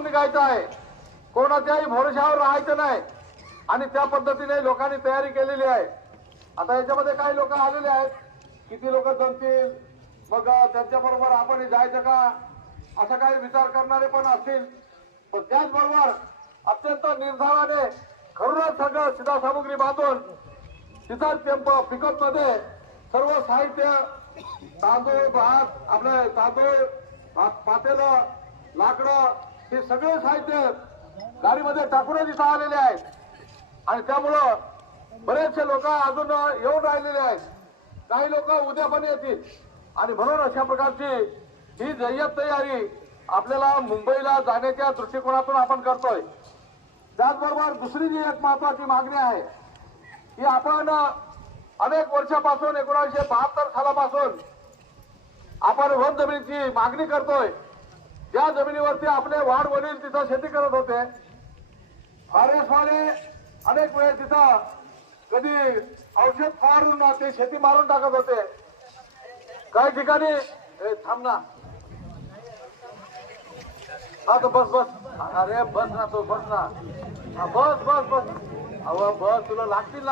धावून निघायचं आहे, कोणाच्याही भरोशावर राहायचं नाही आणि त्या पद्धतीने लोकांनी तयारी केलेली आहे. आता याच्यामध्ये काही लोक आलेले आहेत, किती लोक जमतील, मग त्यांच्याबरोबर आपण जायचं का, असा काही विचार करणारे पण असतील. पण त्याचबरोबर अत्यंत निर्धाराने खरूनच सगळं सीधा सामुग्री बांधून सीधा पिकअप मध्ये सर्व साहित्य, तांदूळ, भात, आपले तांदूळ, पातेलं, लाकडं, हे सगळे साहित्य गाडीमध्ये टाकूनच इथं आलेले आहेत. आणि त्यामुळं बरेचसे लोक अजून येऊन राहिलेले आहेत, काही लोक उद्या पण येतील. आणि म्हणून अशा प्रकारची ही जय्यत तयारी आपल्याला मुंबईला जाण्याच्या दृष्टिकोनातून आपण करतोय. त्याचबरोबर दुसरी जी एक महत्वाची मागणी आहे की आपण अनेक वर्षापासून 1972 सालापासून आपण वन जमिनीची मागणी करतोय. ज्या जमिनीवरती आपले वाढ वडील तिथं शेती करत होते, फॉरेस्टवाले अनेक वेळेस तिथं कधी औषध फवारून ते शेती मारून टाकत होते. काही ठिकाणी थांब ना, हा तो बस बस, अरे बस ना, तो बस ना, बस बस बस, अहो बस, तुला लागतील ना.